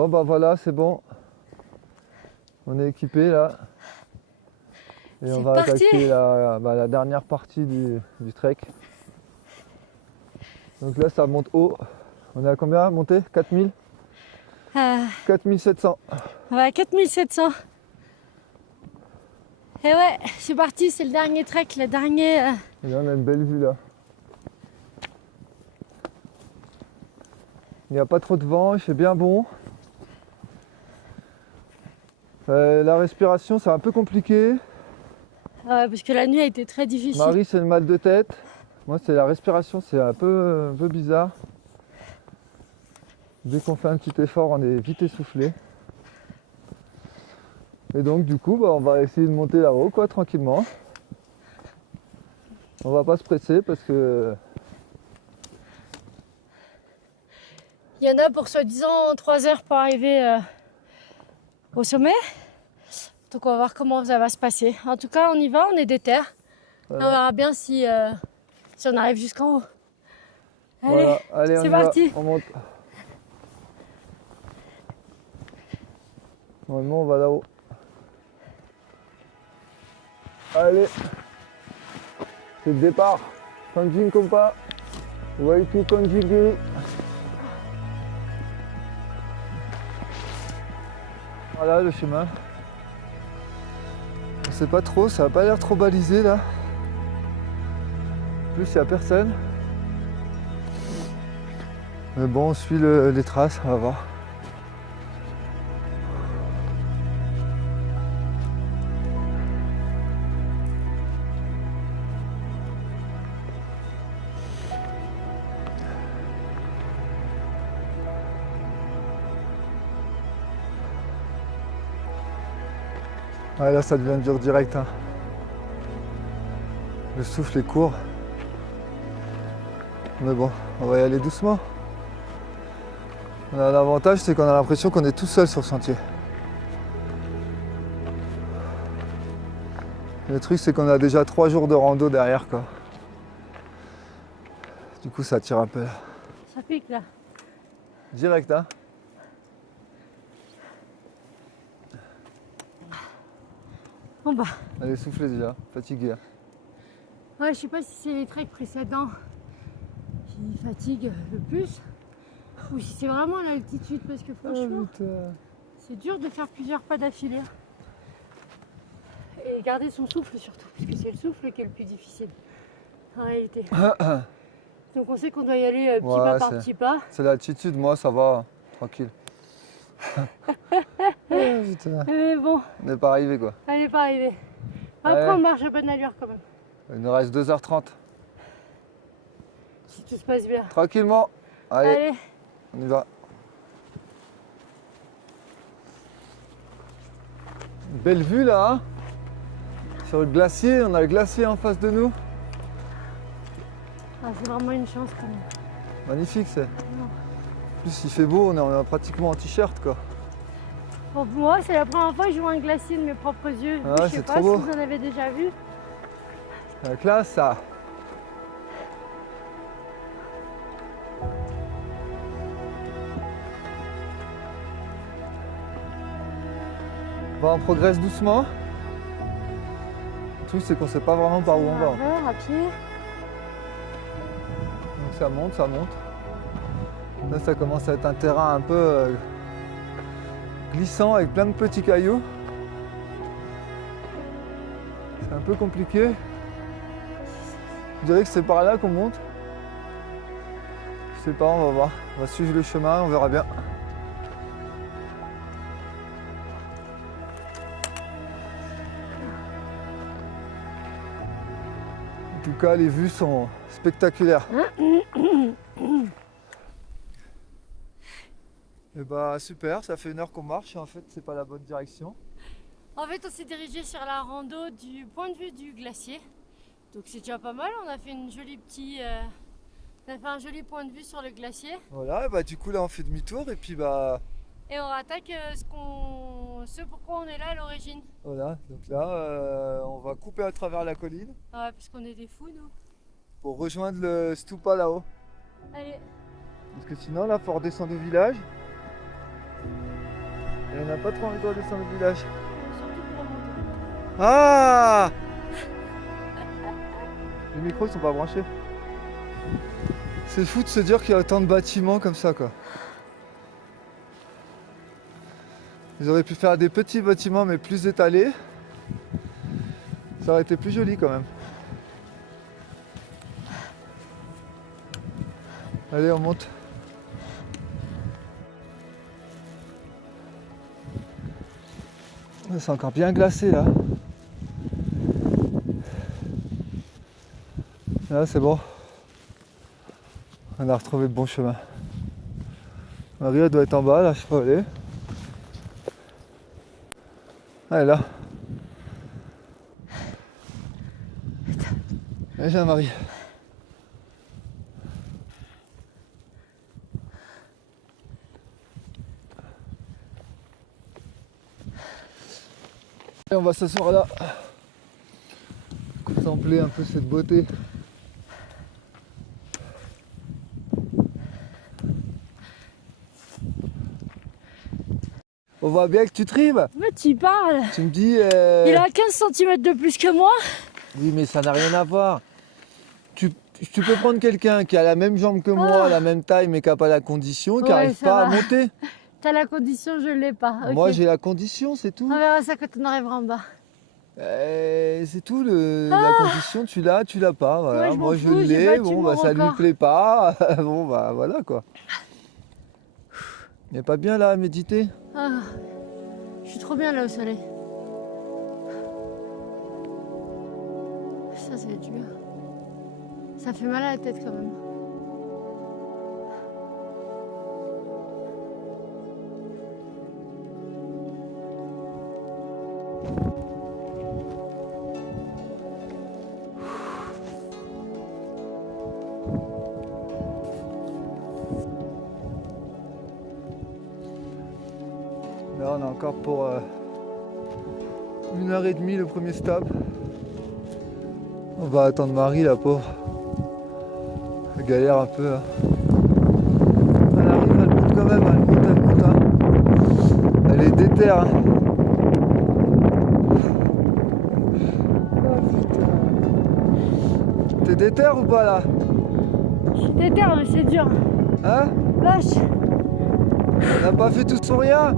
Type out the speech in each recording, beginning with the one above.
Bon bah voilà, c'est bon. On est équipé là. Et on va attaquer la dernière partie du trek. Donc là ça monte haut. On est à combien monté 4000 4700. Ouais, 4700. Et ouais, c'est parti, c'est le dernier trek, le dernier... Et là on a une belle vue là. Il n'y a pas trop de vent, il fait bien bon. La respiration c'est un peu compliqué. Ouais, parce que la nuit a été très difficile. Marie c'est le mal de tête. Moi c'est la respiration, c'est un peu bizarre. Dès qu'on fait un petit effort, on est vite essoufflé. Et donc du coup, on va essayer de monter là-haut, quoi, tranquillement. On va pas se presser parce que... Il y en a pour soi-disant 3 heures pour arriver au sommet. Donc on va voir comment ça va se passer. En tout cas, on y va, on est déter. Voilà. On verra bien si on arrive jusqu'en haut. Allez, Voilà. Allez, c'est parti. On monte. Normalement, on va là-haut. Allez, c'est le départ. Kanjin Kompa. Waitu Kanjigi. Voilà le chemin. On sait pas trop, ça a pas l'air trop balisé là. En plus, il n'y a personne. Mais bon, on suit les traces, on va voir. Ouais, là ça devient dur direct. Hein. Le souffle est court. Mais bon, on va y aller doucement. On a l'avantage, c'est qu'on a l'impression qu'on est tout seul sur le sentier. Le truc, c'est qu'on a déjà 3 jours de rando derrière, quoi. Du coup, ça tire un peu là. Ça pique là. Direct, hein. Bon bah. Elle est soufflée déjà, fatiguée. Ouais, je sais pas si c'est les treks précédents qui fatiguent le plus ou si c'est vraiment l'altitude parce que franchement, c'est dur de faire plusieurs pas d'affilée. Et garder son souffle surtout, parce que c'est le souffle qui est le plus difficile en réalité. Donc on sait qu'on doit y aller petit pas par petit pas. C'est l'altitude, moi ça va, tranquille. Mais bon, on n'est pas arrivé quoi. elle n'est pas arrivée. Après on marche à bonne allure quand même. Il nous reste 2h30. Si tout se passe bien. Tranquillement. Allez. On y va. Belle vue là, hein. Sur le glacier, on a le glacier en face de nous. Ah, c'est vraiment une chance quand même. Magnifique c'est. En plus il fait beau, on est pratiquement en t-shirt quoi. Bon, pour moi c'est la première fois que je vois un glacier de mes propres yeux. Ah, je sais pas si vous en avez déjà vu. La classe ça. Bon, on progresse doucement. Le truc c'est qu'on sait pas vraiment par où on va. À pied. Donc ça monte, ça monte. Là ça commence à être un terrain un peu glissant avec plein de petits cailloux. C'est un peu compliqué. Je dirais que c'est par là qu'on monte. Je sais pas, on va voir. On va suivre le chemin, on verra bien. En tout cas, les vues sont spectaculaires. Et bah super, ça fait 1 heure qu'on marche et en fait c'est pas la bonne direction. En fait on s'est dirigé sur la rando du point de vue du glacier. Donc c'est déjà pas mal, on a fait une jolie on a fait un joli point de vue sur le glacier. Voilà, et bah du coup là on fait demi-tour et puis bah... Et on attaque ce pourquoi on est là à l'origine. Voilà, donc là on va couper à travers la colline. Ouais, parce qu'on est des fous nous. Pour rejoindre le stupa là-haut. Allez. Parce que sinon là faut redescendre au village. Et on n'a pas trop envie de redescendre le village. Surtout pour remonter. Ah! Les micros ils sont pas branchés. C'est fou de se dire qu'il y a autant de bâtiments comme ça quoi. Ils auraient pu faire des petits bâtiments mais plus étalés. Ça aurait été plus joli quand même. Allez, on monte. C'est encore bien glacé là. Là c'est bon. On a retrouvé le bon chemin. Marie elle doit être en bas là, je sais pas où elle est. Elle est là. Allez, viens Marie. Et on va s'asseoir là. Contempler un peu cette beauté. On voit bien que tu trimes. Mais tu parles. Tu me dis... Il a 15 cm de plus que moi. Oui mais ça n'a rien à voir. Tu peux prendre quelqu'un qui a la même jambe que moi, la même taille mais qui n'a pas la condition, qui Ouais, n'arrive ça pas à va. monter. T'as la condition, je l'ai pas. Ok. Moi j'ai la condition, c'est tout. On verra ça quand on arrivera en bas. C'est tout, la condition, tu l'as pas. Voilà. Ouais, je m'en moi je fous, j'ai l'ai, battu bon mon bah ça lui record. plaît pas. Bon bah voilà quoi. Il n'est pas bien là à méditer. Ah, je suis trop bien là au soleil. Ça va être dur. Ça fait mal à la tête quand même. Là on a encore pour 1h30 le premier stop. On va attendre Marie la pauvre. Elle galère un peu. Hein. Elle arrive, elle monte quand même, elle monte. Hein. Elle est déterre. Hein. Oh putain. T'es déterre ou pas là? Je suis déter, mais c'est dur. Hein? Lâche. On n'a pas fait tout pour rien.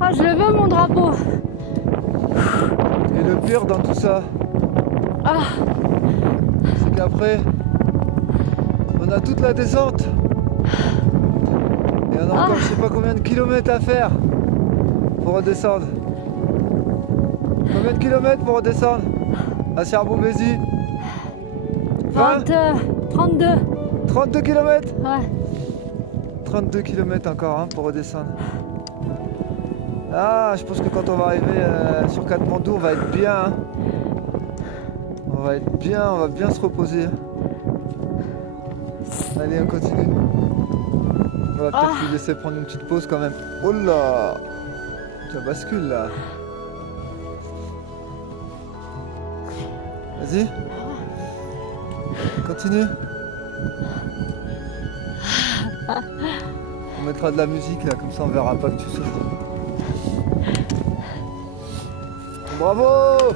Ah, je le veux mon drapeau. Et le pire dans tout ça, c'est qu'après, on a toute la descente. Et on a encore je sais pas combien de kilomètres à faire pour redescendre. Combien de kilomètres pour redescendre à Cherbourg-Béziers? 20? 32. 32 kilomètres? Ouais. 32 kilomètres encore hein, pour redescendre. Ah, je pense que quand on va arriver sur Katmandou, on va être bien. Hein. On va être bien, on va bien se reposer. Allez, on continue. On va peut-être lui laisser prendre une petite pause quand même. Oh là! Ça bascule là. Vas-y. Continue. On mettra de la musique là, comme ça on verra pas que tu souffres. Bravo!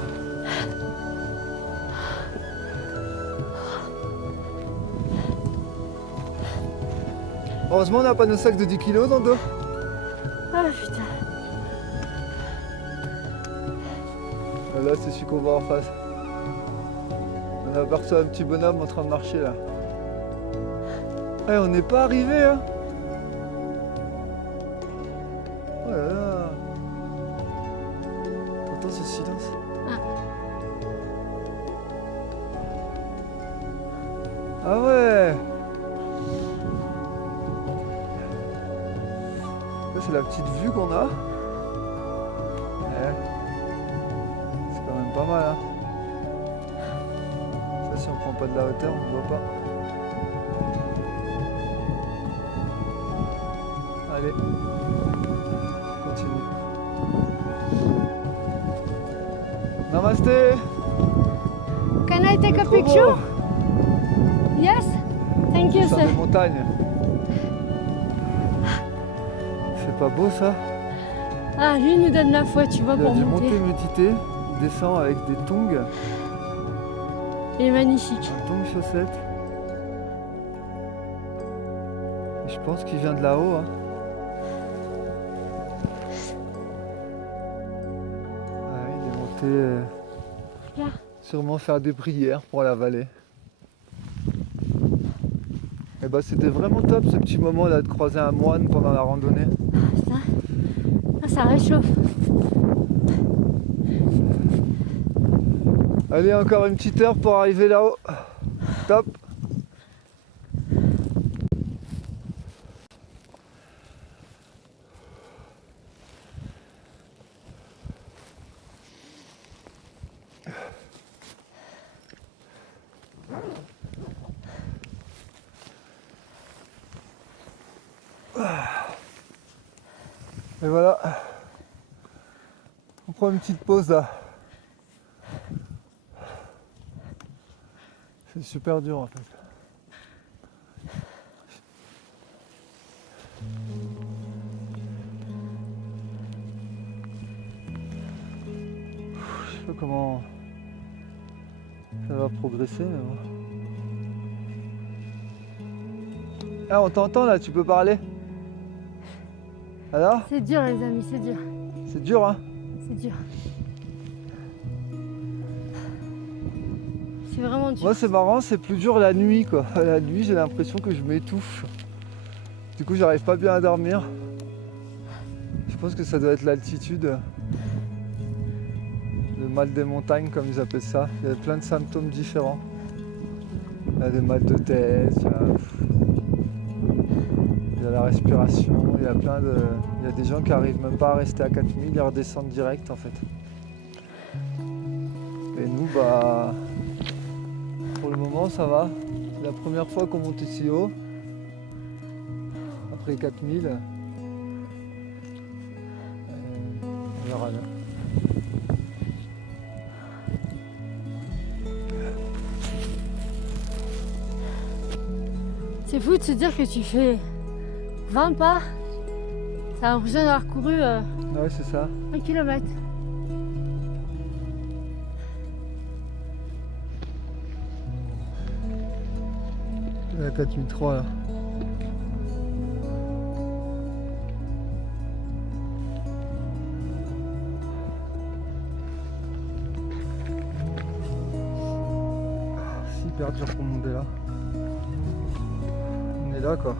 Heureusement on n'a pas nos sacs de 10 kg dans le dos. Ah putain. Là c'est celui qu'on voit en face. On aperçoit un petit bonhomme en train de marcher là. Eh, on n'est pas arrivé hein. Oh là là. T'entends ce silence? Ah ouais. Là c'est la petite vue qu'on a. Ouais. C'est quand même pas mal hein. Ça si on prend pas de la hauteur on ne voit pas. Allez, continue. Namasté. Can I take a Trop picture? beau. Yes? Thank you, Sur sir. des montagnes. pas beau ça? Ah, lui, il nous donne la foi, tu vois, Il a pour dû monter. monter, méditer. Il descend avec des tongs, Il est magnifique. un tongs chaussettes. Et je pense qu'il vient de là-haut. Hein. Ouais, il est monté Regarde. sûrement faire des prières pour la vallée. Et bah c'était vraiment top ce petit moment là de croiser un moine pendant la randonnée. Putain. Ah, ça réchauffe. Allez, encore une petite heure pour arriver là-haut. Top. Et voilà. On prend une petite pause là. C'est super dur en fait. Je sais pas comment ça va progresser mais bon. Ah, on t'entend là, tu peux parler? Alors? C'est dur, les amis, c'est dur. C'est dur hein? C'est dur. C'est vraiment dur. Moi c'est marrant, c'est plus dur la nuit quoi. La nuit j'ai l'impression que je m'étouffe. Du coup j'arrive pas bien à dormir. Je pense que ça doit être l'altitude. Le mal des montagnes comme ils appellent ça. Il y a plein de symptômes différents. Il y a des mal de tête, il y a la respiration, il y a plein de. Il y a des gens qui arrivent même pas à rester à 4000, ils redescendent direct en fait. Et nous bah pour le moment ça va. C'est la première fois qu'on monte ici haut. Après 4000. On verra bien. C'est fou de se dire que tu fais 20 pas. Ça a l'impression d'avoir couru Ouais c'est ça. 1 km. La 4003 là. C'est hyper dur pour monter là. On est là quoi.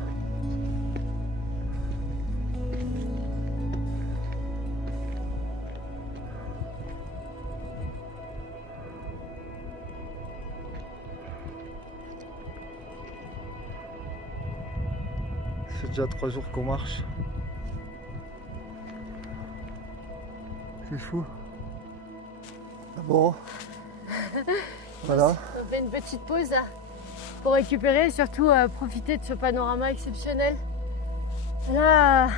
C'est déjà 3 jours qu'on marche. C'est fou. Ah bon. Voilà. On fait une petite pause là, pour récupérer et surtout profiter de ce panorama exceptionnel. Là,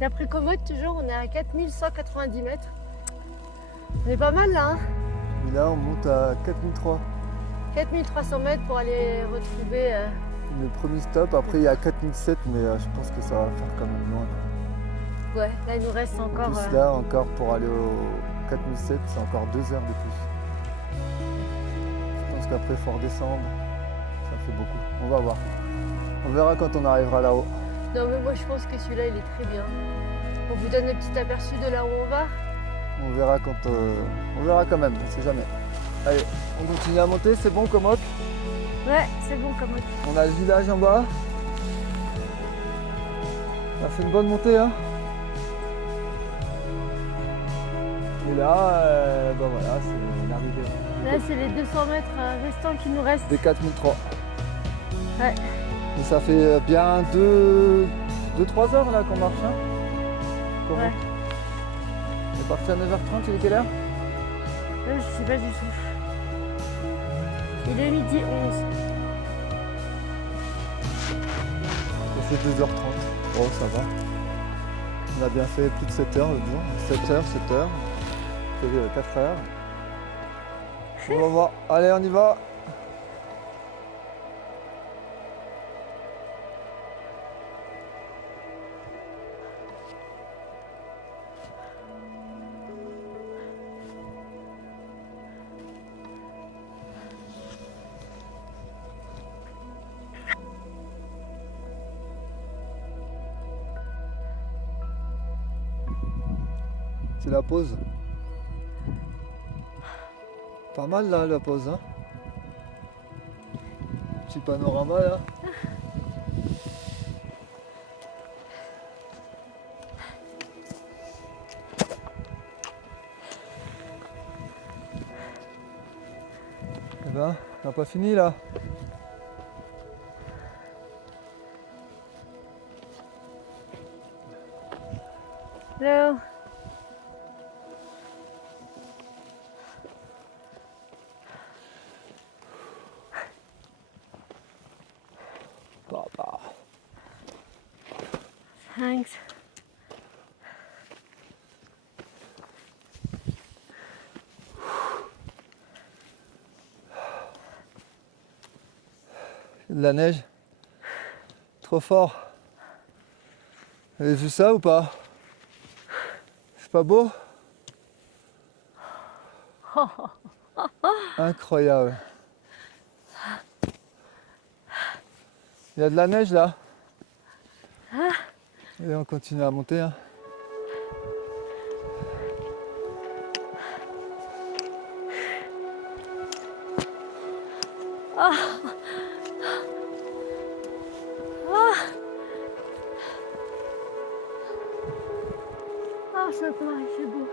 d'après Komoot, toujours, on est à 4190 mètres. On est pas mal là, hein. Et là on monte à 4003. 4300 mètres pour aller retrouver. Le premier stop, après il y a 4007 mais je pense que ça va faire quand même loin. Ouais, là il nous reste En encore. plus là encore pour aller au 4007 c'est encore 2 heures de plus. Je pense qu'après il faut redescendre. Ça fait beaucoup. On va voir. On verra quand on arrivera là-haut. Non mais moi je pense que celui-là il est très bien. On vous donne un petit aperçu de là où on va. On verra quand on verra quand même, on sait jamais. Allez, on continue à monter, c'est bon Komoot? Ouais, c'est bon Komoot. On a le village en bas. On a fait une bonne montée hein. Et là, ben voilà, c'est l'arrivée. Là c'est les 200 mètres restants qui nous restent. Des 4003. Ouais. Et ça fait bien 2-3 heures là qu'on marche hein. Comment? Ouais. On est parti à 9h30, il est quelle heure? Je sais pas du tout. Il est midi 11. Ça fait 2h30. Oh ça va. On a bien fait plus de 7 heures l'autre jour. 7 heures. Ça fait 4 heures. On va voir. Allez, on y va. C'est la pause. Pas mal là la pause, hein. Petit panorama là. Eh ben, on n'a pas fini là. Hello. Papa. Thanks. Il y a de la neige. Trop fort. Vous avez vu ça ou pas? C'est pas beau? Incroyable. Il y a de la neige là. Et on continue à monter, hein. Ah, Sainte-Marie, c'est beau.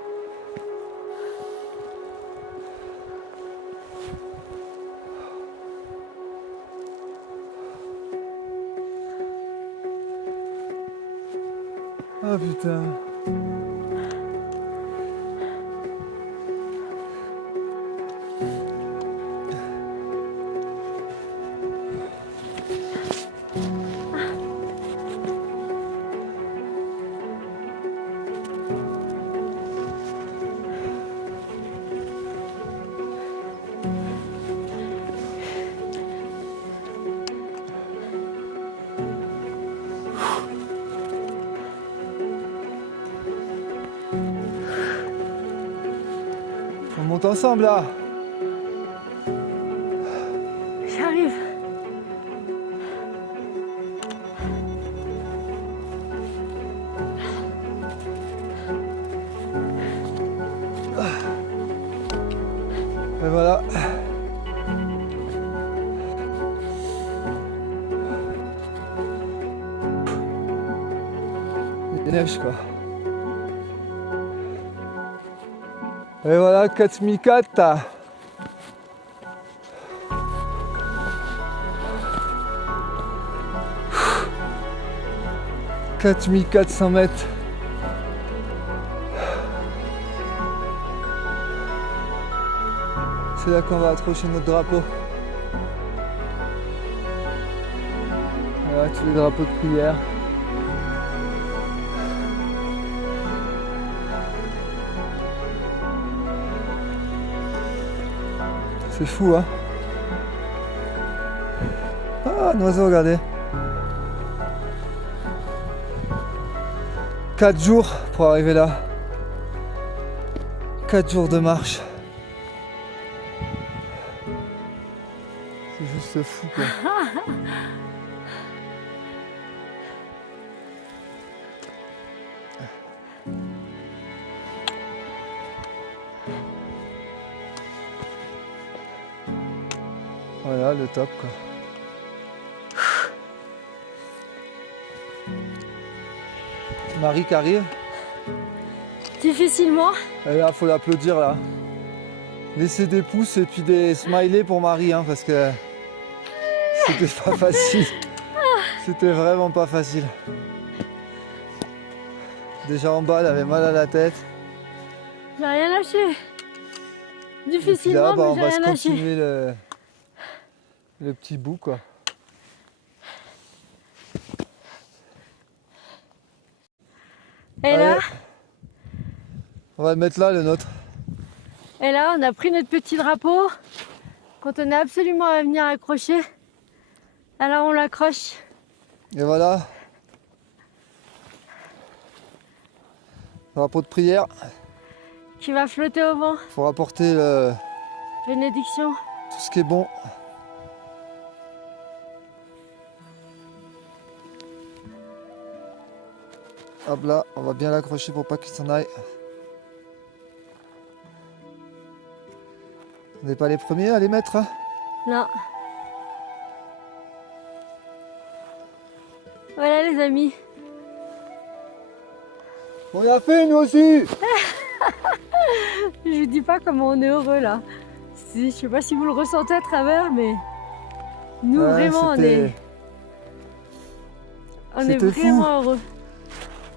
Ah putain. On monte ensemble là. J'arrive. Et voilà. Il neige quoi. Et voilà, 4004. « 4400 mètres. C'est là qu'on va accrocher notre drapeau. Voilà tous les drapeaux de prière. C'est fou, hein. Ah, un oiseau, regardez. 4 jours pour arriver là. 4 jours de marche. C'est juste fou, quoi. Voilà, le top, quoi. Marie qui arrive. Difficilement. Et là, faut l'applaudir, là. Laissez des pouces et puis des smileys pour Marie, hein, parce que c'était pas facile. C'était vraiment pas facile. Déjà en bas, elle avait mal à la tête. J'ai rien lâché. Et puis Difficilement, là, bah, on mais va j'ai se rien lâché. continuer le petit bout, quoi. Et là, Allez. On va le mettre là, le nôtre. on a pris notre petit drapeau qu'on tenait absolument à venir accrocher. Alors on l'accroche. Et voilà. Drapeau de prière. Qui va flotter au vent. Faut rapporter Bénédiction. tout ce qui est bon. Hop là, on va bien l'accrocher pour pas qu'il s'en aille. Vous n'êtes pas les premiers à les mettre, hein? Non. Voilà les amis. On y a fait nous aussi. Je vous dis pas comment on est heureux là. Je sais pas si vous le ressentez à travers, mais nous Ouais, vraiment on est c'était fou. vraiment heureux.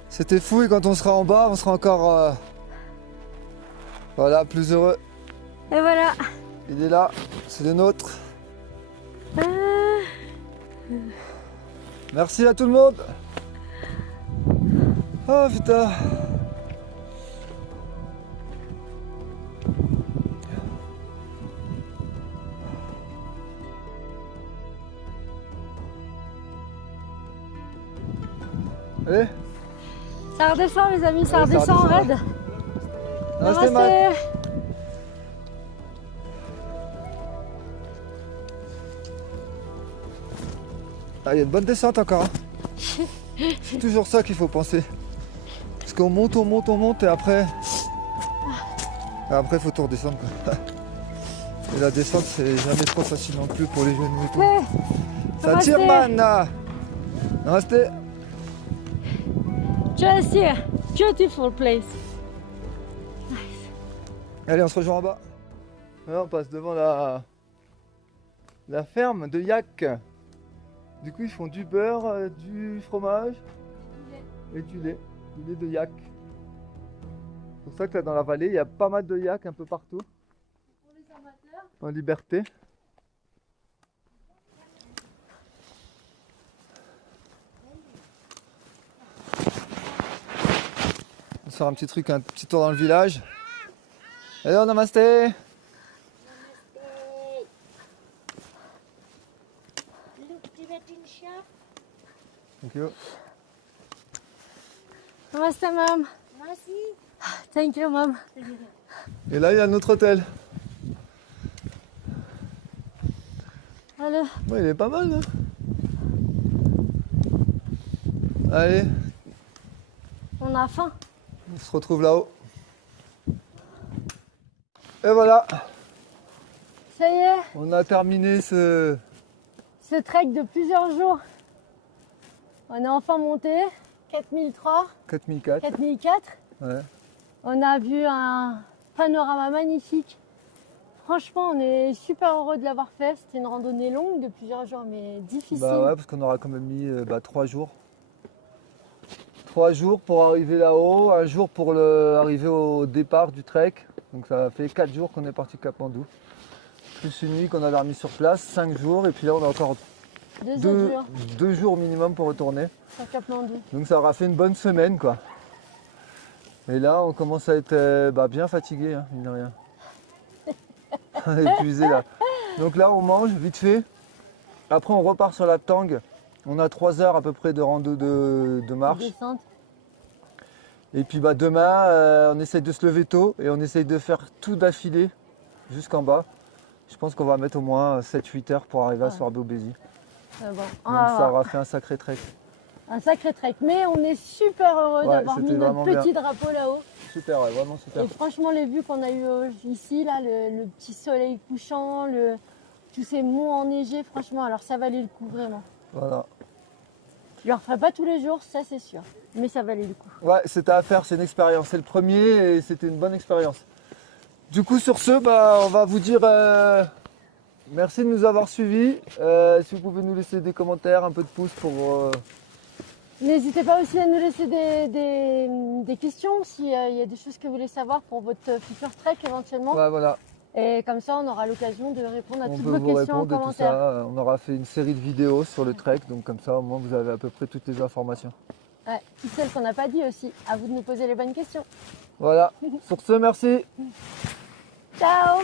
C'était fou et quand on sera en bas, on sera encore voilà, plus heureux. Et voilà. Il est là, c'est le nôtre. Ah. Merci à tout le monde. Oh putain. Allez. Ça redescend les amis, ça Ouais, ça redescend en redescend, raid. Namaste, Matt. Ah, il y a une bonne descente encore. Hein. C'est toujours ça qu'il faut penser. Parce qu'on monte, on monte, on monte et après il faut tout redescendre. Quoi. Et la descente, c'est jamais trop facile non plus pour les genoux et tout. Ouais. Ça Namaste. tire, man. Namaste. Just here, beautiful place. Allez, on se rejoint en bas. Là, on passe devant la ferme de yak. Du coup, ils font du beurre, du fromage et du lait de yak. C'est pour ça que là, dans la vallée, il y a pas mal de yak un peu partout. Pour les amateurs. En liberté. On va faire un petit tour dans le village. Hello, namaste. Thank you. Namaste mom. Thank you mom. Et là, il y a notre hôtel. Allez. Ouais, il est pas mal, hein. Allez, On a faim. on se retrouve là-haut. Et voilà, Ça y est, on a terminé ce trek de plusieurs jours. On est enfin monté. 4003, 4004. 4004. Ouais. On a vu un panorama magnifique. Franchement, on est super heureux de l'avoir fait. C'était une randonnée longue de plusieurs jours, mais difficile. Bah ouais, parce qu'on aura quand même mis 3 jours. 3 jours pour arriver là-haut, un jour pour arriver au départ du trek. Donc ça fait 4 jours qu'on est parti de Katmandou. Plus une nuit qu'on avait remis sur place, 5 jours. Et puis là, on a encore Deux jours 2 jours minimum pour retourner. sur Katmandou. Donc ça aura fait une bonne semaine, quoi. Et là, on commence à être bien fatigué, hein, mine de rien. On est épuisé là. Donc là, on mange vite fait. Après, on repart sur la Tang. On a 3 heures à peu près de rando de marche. Descente. Et puis demain, on essaye de se lever tôt et on essaye de faire tout d'affilée jusqu'en bas. Je pense qu'on va mettre au moins 7-8 heures pour arriver à Soarbet-Bézi. Bon. Donc Ah, ça aura fait un sacré trek. un sacré trek. Mais on est super heureux Ouais, d'avoir mis c'était notre vraiment petit bien. drapeau là-haut. Super, ouais, vraiment super. Et franchement, les vues qu'on a eues ici, là, le petit soleil couchant, tous ces monts enneigés, franchement, alors ça valait le coup vraiment. Voilà. Je le referai pas tous les jours, ça c'est sûr. Mais ça valait le coup. Ouais, c'était à faire, c'est une expérience. C'est le premier et c'était une bonne expérience. Du coup, sur ce, on va vous dire merci de nous avoir suivis. Si vous pouvez nous laisser des commentaires, un peu de pouces pour. N'hésitez pas aussi à nous laisser des questions s'il y a des choses que vous voulez savoir pour votre futur trek éventuellement. Ouais, voilà. Et comme ça, on aura l'occasion de répondre à On toutes peut vos vous questions en répondre et tout commentaire. ça. On aura fait une série de vidéos sur le trek, donc comme ça, au moins, vous avez à peu près toutes les informations. Ouais, toutes celles qu'on n'a pas dit aussi. À vous de nous poser les bonnes questions. Voilà. Sur ce, merci. Ciao!